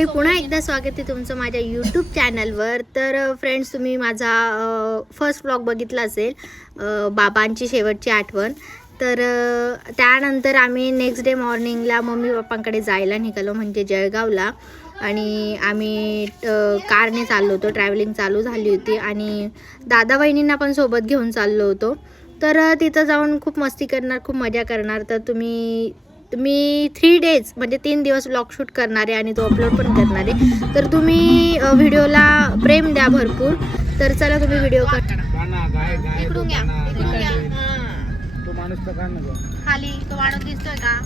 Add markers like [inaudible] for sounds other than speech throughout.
मंडळी पुन्हा एकदा स्वागत आहे तुमचं माझ्या यूट्यूब चॅनलवर तर फ्रेंड्स तुम्ही माझा फर्स्ट ब्लॉग बघितला असेल बाबांची शेवटची आठवण. तर त्यानंतर आम्ही नेक्स्ट डे मॉर्निंगला मम्मी पप्पांकडे जायला निघालो म्हणजे जळगावला. आणि आम्ही कारने चाललो होतो ट्रॅव्हलिंग चालू झाली होती. आणि दादा बहिणींना पण सोबत घेऊन चाललो होतो. तर तिथं जाऊन खूप मस्ती करणार खूप मजा करणार. तर तुम्ही तर मी थ्री डेज म्हणजे तीन दिवस ब्लॉग शूट करणारे आणि तो अपलोड पण करणारे. तर तुम्ही व्हिडिओला प्रेम द्या भरपूर. तर चला तुम्ही व्हिडिओ इकडून घ्या खाली तो माणूस का?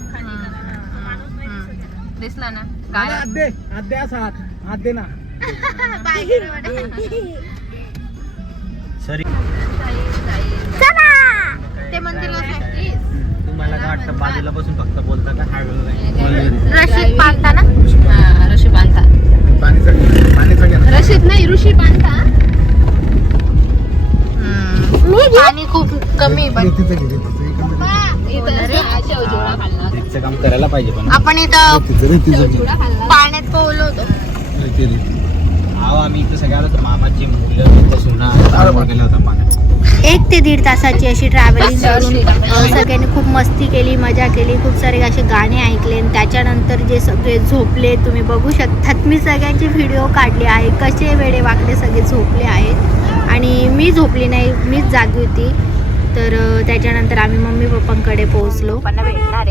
सॉरी [laughs] [laughs] ते सांग, please. तुम्हाला काय वाटतं बाजूला बसून फक्त बोलता का? हळू रशीद पालता ना? ऋषी बांधा पाणी चढ पाणी चढ ना. रशीद नाही ऋषी बांधा पाणी खूप कमी पण घे, काम करायला पाहिजे पण. आपण इथं रे, घे. पाण्यात पोहलो होतो. अहो आम्ही इथं सगळे आलो होतो मामाची मुलं सुना गेला होता पाण्यात एक ते दीड तासाची अशी ट्रॅव्हलिंग करून सगळ्यांनी खूप मस्ती केली मजा केली खूप सारे असे गाणे ऐकले. आणि त्याच्यानंतर जे सगळे झोपले तुम्ही बघू शकतात मी सगळ्यांचे व्हिडिओ काढले आहे. कसे वेडे वाकडे सगळे झोपले आहेत. आणि मी झोपली नाही मीच जागी होती. तर त्याच्यानंतर आम्ही मम्मी पप्पांकडे पोहोचलो. पण भेटणार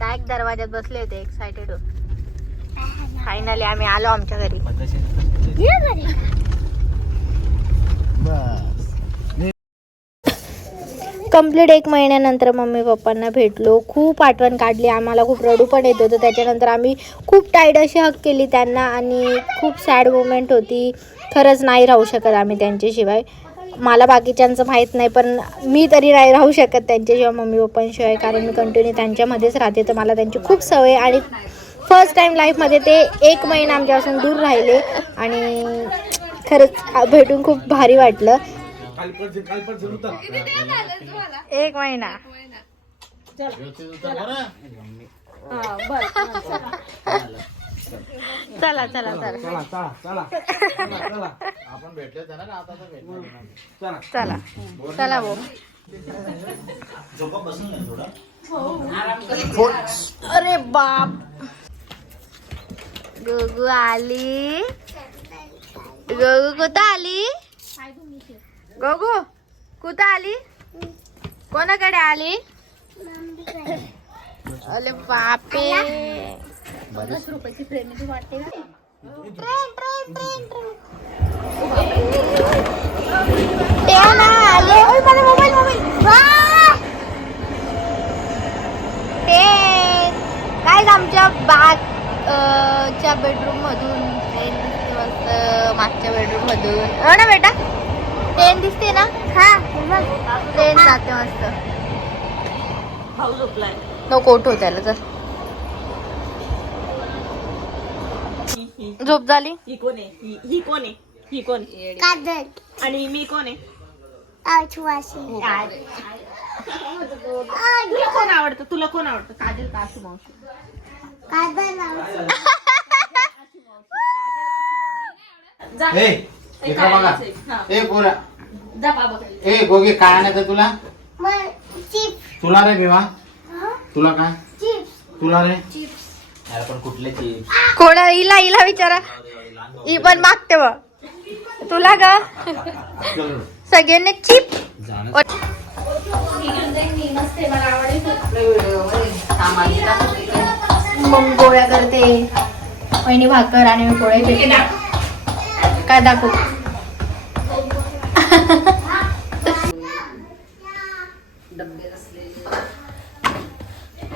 डायरेक्ट दरवाज्यात बसले होते एक्सायटेड फायनली आम्ही आलो आमच्या घरी. कंप्लीट एक महिन्यानंतर मम्मी पप्पांना भेटलो. खूप आठवण काढली. आम्हाला खूप रडू पण येत होतं. त्याच्यानंतर आम्ही खूप टाईट अशी हक केली त्यांना आणि खूप सॅड मुमेंट होती. खरंच नाही राहू शकत आम्ही त्यांच्याशिवाय. मला बाकीच्यांचं माहीत नाही पण मी तरी नाही राहू शकत त्यांच्याशिवाय मम्मी पप्पांशिवाय. कारण मी कंटिन्यू त्यांच्यामध्येच राहते तर मला त्यांची खूप सवय आणि फर्स्ट टाइम लाईफमध्ये ते एक महिना आमच्यापासून दूर राहिले आणि खरंच भेटून खूप भारी वाटलं. एक महिना. चला चला चला. चला चला भाऊ अरे बाप. गोगू आली? गोगू कुठं आली? गोगू कुठं आली? कोणाकडे आली? अरे बापे ट्रेन ट्रेन ट्रेन ट्रेन आले मोबाईल मोबाईल. काय आमच्या बाग च्या बेडरूम मधून ट्रेन दिसते मस्त मागच्या बेडरूम मधून हो ना बेटा? ट्रेन दिसते ना? हा ट्रेन जाते मस्त. भाऊ झोपलाय नको उठव त्याला तर झोप झाली? ही कोण आहे? ही ही कोण आहे? ही कोण? आणि मी कोण आहे? तुला कोण आवडतं? तुला कोण आवडतं? काजल का आशू मावशी? जा. ए इकडं बघा. हा. ए पोरा. जा बाबा ए गोगे काय आणायचं तुला? तुला रे भीमा तुला काय? तुला रे? अरे पण कुठले चिप्स? कोणा हिला हिला विचारा. ही पण मागते बघ. तुला का सगळ्यांनी चिप जाणं. मग गोळ्या करते. पहिली भाकर आणि मी पोळ्या करते काय दाखवू?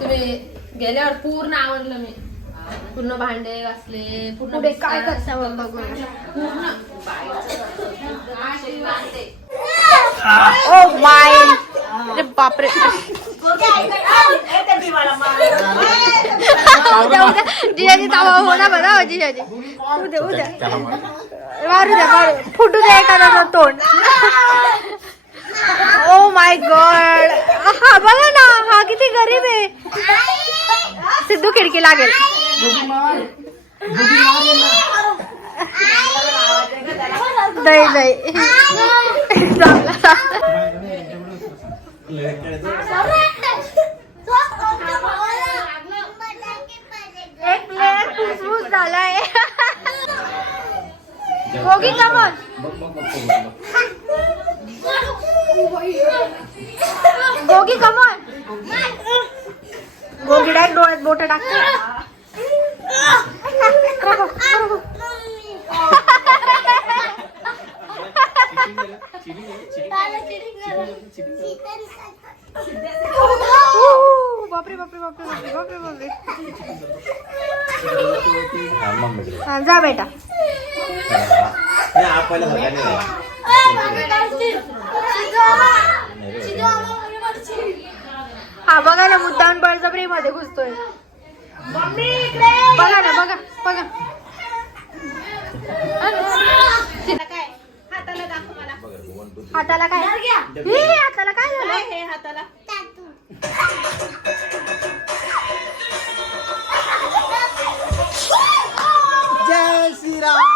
तुम्ही गेल्यावर पूर्ण आवरलं मी. पूर्ण भांडे घासले पूर्ण काय बिस्तर, करता बघ. बघूया पूर्ण ओ माय अरे बापरे. उद्या उद्या जिजाजी तावा होणार बघा हो जिजाजी उद्या उद्या मारू द्या मारू फुटू द्या एखादा तोंड ओ माय गॉड हा बघा ना हा किती गरीब आहे सिद्धू खिडकी लागेल नाही नाही चांगला. झालाय. [laughs] Gogi come on. Gogi come on Gogi direct डोळ्यात बोट टाकते बापरे बापरे बापरे बापरे बापरे बापरे हा, मग भेटू. हा, जा बेटा नाही, हा पहिला. हा बघा ना मुद्दाम बळजबरी मध्ये घुसतोय. बघा ना बघा बघा. हाताला काय? हे, हाताला काय झालं? जय श्रीराम.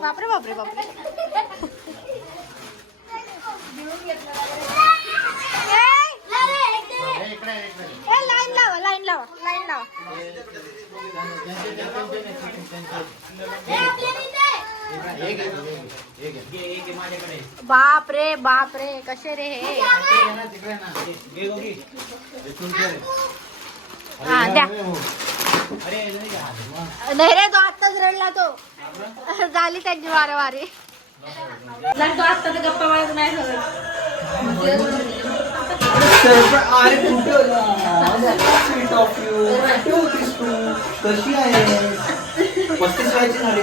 बापरे बापरे बापरे बाप रे बाप रे कशे रे हाँ नाही रे तो आत्ताच रडला तो. झाली त्यांची वारे तो आत्ता तर गप्पा मारत नाही कशी आहे पस्तीस व्हायची झाली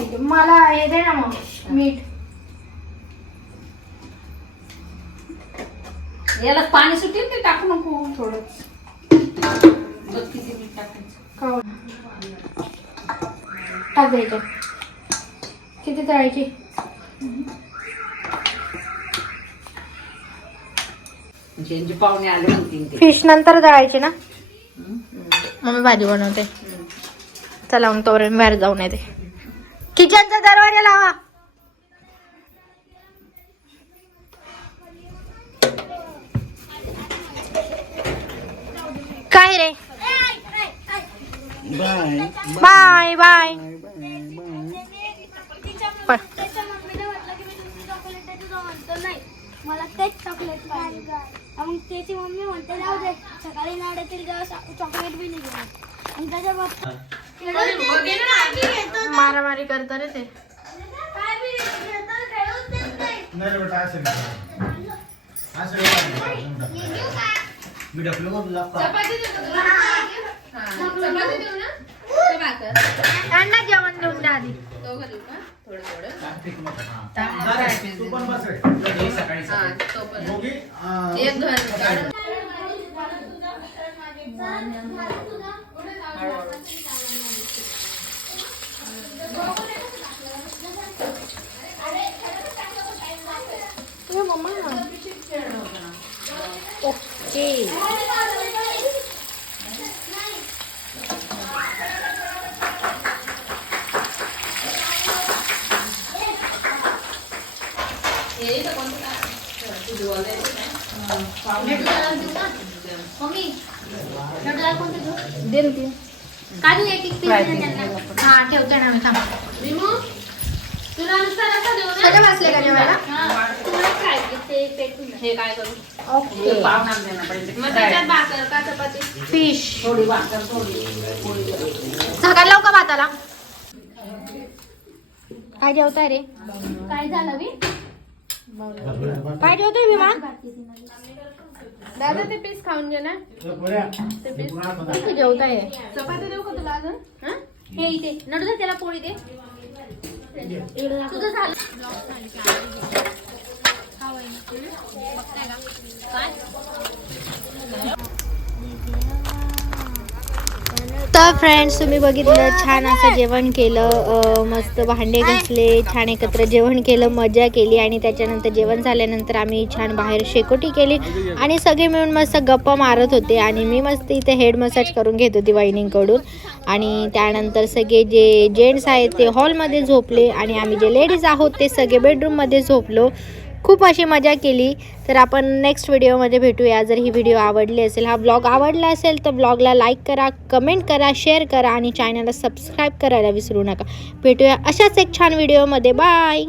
ठीक आहे. मला हे दे ना मग मीठ. याला पाणी सुटेल ते टाकू नको थोडं. बघ किती मीठ टाकायचं. खाऊ. टाक द्यायचं किती तळायची? ज्यांचे पाहुणे आले म्हणतील ते. फिश नंतर तळायची ना? मम्मी भाजी बनवते. चला मग तोपर्यंत बाहेर जाऊन येते. किचनचा दरवाजा लावा. काय रे? Bye bye. मला तेच चॉकलेट पाहिजे मग त्याची मम्मी म्हणते जाऊ दे सकाळी नाड्यातील चॉकलेट बी नाही आणि त्याच्या बाबा मारामारी करता रे ते नाही. बेटा असं नाही. असं नाही. मी ढकलू का तुला चपाती देतो तुला. चपाती देऊ ना का भाकर त्यांना जेवण देऊन द्या आधी का थोडं थोडं तू पण बस रे. ये सकाळी हा सकाळी. तो पण दोघी, अं, एक घर हे इथं तू ती. एक एक हा ठेवते ना मी थांब तुला नुसता रस्सा देऊ ना? सगळे का जेवायला हे काय करू ओके मग त्याच्यात भाकर का चपाती फिश थोडी भाकर थोडी लावू का भाताला काय जेवताय रे काय झालं मी काय जेवतोय विमा? दादा ते पीस खाऊन घे ना. बघा. किती जेवताय चपाती देऊ का तुला अजून? हा? हे इथे. नडू त्याला पोळी दे. तुझं झालं. तर फ्रेंड्स तुम्ही बघितलं छान असं जेवण केलं मस्त भांडे घासले छान एकत्र जेवण केलं मजा केली आणि त्याच्यानंतर जेवण झाल्यानंतर आम्ही छान बाहेर शेकोटी केली आणि सगळे मिळून मस्त गप्पा मारत होते आणि मी मस्त इथे हेड मसाज करून घेत होती वहिनींकडून. आणि त्यानंतर सगळे जे जेंट्स आहेत ते हॉलमध्ये झोपले आणि आम्ही जे लेडीज आहोत ते सगळे बेडरूममध्ये झोपलो. खूप अशी मजा केली. तर आपण नेक्स्ट व्हिडिओमध्ये भेटूया. जर ही व्हिडिओ आवडली असेल हा ब्लॉग आवडला असेल तर ब्लॉगला लाईक करा कमेंट करा शेअर करा आणि चॅनलला सबस्क्राईब करायला विसरू नका. भेटूया अशाच एक छान व्हिडिओमध्ये बाय